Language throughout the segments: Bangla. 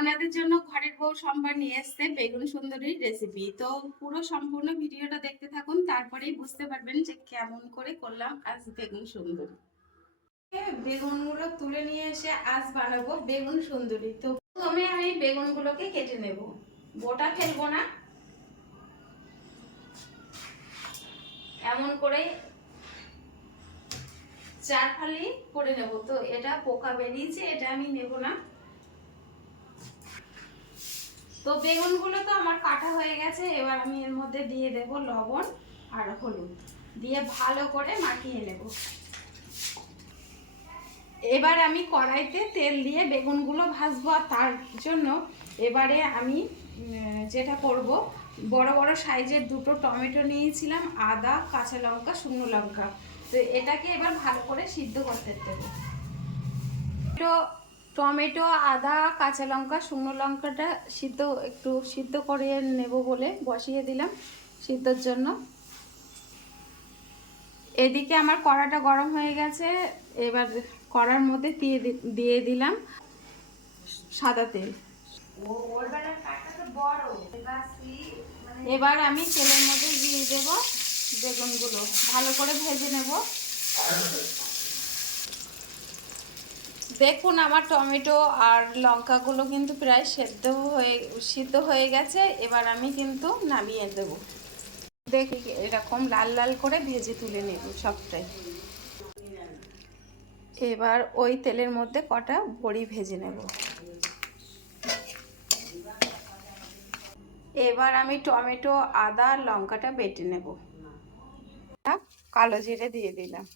আপনাদের জন্য ঘরের বউ সম্ভার নিয়ে এসেছে বেগুন সুন্দরীর রেসিপি। তো পুরো সম্পূর্ণ ভিডিওটা দেখতে থাকুন, তারপরেই বুঝতে পারবেন যে কেমন করে করলাম আজ বেগুন সুন্দরী। বেগুনগুলো তুলে নিয়ে এসে আজ বানাবো বেগুন সুন্দরী। তো প্রথমে আমি বেগুনগুলোকে কেটে নেব, গোটা ফেলবো না, এমন করে চার ফালি করে নেব। তো এটা পোকা বেরিয়েছে, এটা আমি নেব না। তো বেগুনগুলো তো আমার কাটা হয়ে গেছে, এবার আমি এর মধ্যে দিয়ে দেব লবণ আর হলুদ, দিয়ে ভালো করে মাখিয়ে নেব। এবার আমি কড়াইতে তেল দিয়ে বেগুনগুলো ভাজবো, আর তার জন্য এবারে আমি যেটা করব, বড় বড় সাইজের দুটো টমেটো নিয়েছিলাম, আদা, কাঁচা লঙ্কা, শুকনো লঙ্কা। তো এটাকে এবার ভালো করে সিদ্ধ করতে দেবো। টমেটো, আদা, কাঁচা লঙ্কা, শুকনো লঙ্কাটা একটু সিদ্ধ করে নেব বলে বসিয়ে দিলাম সিদ্ধর জন্য। এদিকে আমার কড়াটা গরম হয়ে গেছে, এবার কড়ার মধ্যে দিয়ে দিলাম সাদা তেল। এবার আমি তেলের মধ্যে দিয়ে দেব বেগুনগুলো, ভালো করে ভেজে নেব। দেখুন আমার টমেটো আর লঙ্কাগুলো কিন্তু প্রায় সিদ্ধ হয়ে গেছে। এবার আমি কিন্তু নামিয়ে দেব। দেখি এরকম লাল লাল করে ভেজে তুলে নেব সবটাই। এবার ওই তেলের মধ্যে কটা বড়ি ভেজে নেব। এবার আমি টমেটো, আদা, লঙ্কাটা বেটে নেব। কালো জিরে দিয়ে দিলাম।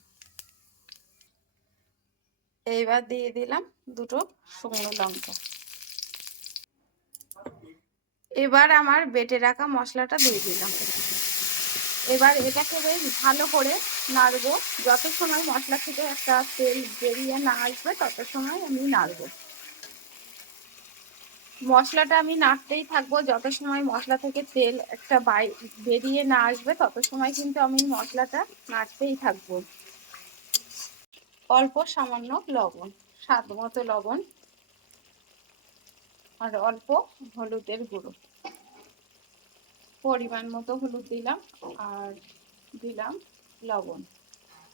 এইবার দিয়ে দিলাম দুটো শুকনো লঙ্কা। এবার আমার বেটে রাখা মশলাটা দিয়ে দিলাম। এবার এটাকে বেশ ভালো করে নাড়বো, যত সময় মশলা থেকে একটা তেল বেরিয়ে না আসবে তত সময় আমি নাড়বো। মশলাটা আমি নাড়তেই থাকবো, যত সময় মশলা থেকে তেল একটা বেরিয়ে না আসবে তত সময় কিন্তু আমি মশলাটা নাড়তেই থাকবো। অল্প সামান্য লবণ, স্বাদ মতো লবণ, আর অল্প হলুদের গুঁড়ো, পরিমাণ মতো হলুদ দিলাম, আর দিলাম লবণ।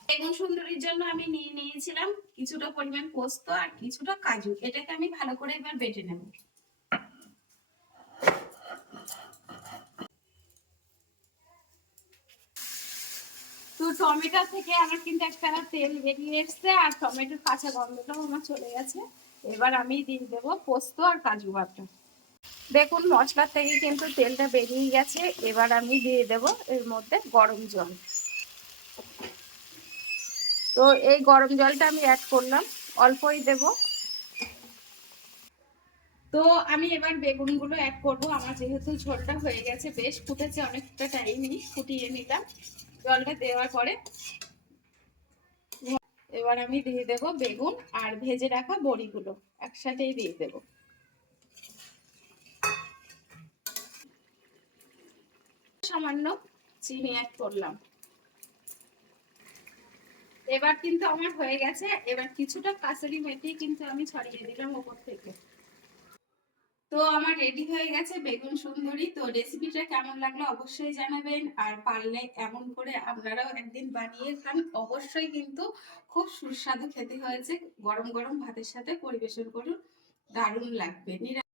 বেগুন সুন্দরীর জন্য আমি নিয়েছিলাম কিছুটা পরিমাণ পোস্ত আর কিছুটা কাজু। এটাকে আমি ভালো করে এবার বেটে নেব। তো টমেটো থেকে আমার কিন্তু একটা তেল বেরিয়ে এসছে, আর টমেটোর কাঁচা গন্ধটাও আমার চলে গেছে। এবার আমি দিয়ে দেবো পোস্ত আর কাজু বাটা। দেখুন মশলা থেকে কিন্তু তেলটা বেরিয়ে গেছে। এবার আমি দিয়ে দেব এর মধ্যে গরম জল। তো এই গরম জলটা আমি অ্যাড করলাম, অল্পই দেব। তো আমি এবার বেগুনগুলো অ্যাড করব। আমার যেহেতু ঝোলটা হয়ে গেছে, বেশ ফুটেছে, অনেকটা টাইমই ফুটিয়ে নিলাম জলটা দেওয়ার পরে। এবার আমি দিয়ে দেব বেগুন আর ভেজে রাখা বড়িগুলো একসাথেই দিয়ে দেব। সামান্য চিনি অ্যাড করলাম। এবার কিন্তু আমার হয়ে গেছে। এবার কিছুটা কাসুরি মেথি কিন্তু আমি ছড়িয়ে দিলাম উপর থেকে। তো আমার রেডি হয়ে গেছে বেগুন সুন্দরী। তো রেসিপিটা কেমন লাগলো অবশ্যই জানাবেন, আর পারলে এমন করে আপনারাও একদিন বানিয়ে খান, অবশ্যই কিন্তু খুব সুস্বাদু খেতে হয়েছে। গরম গরম ভাতের সাথে পরিবেশন করুন, দারুণ লাগবে।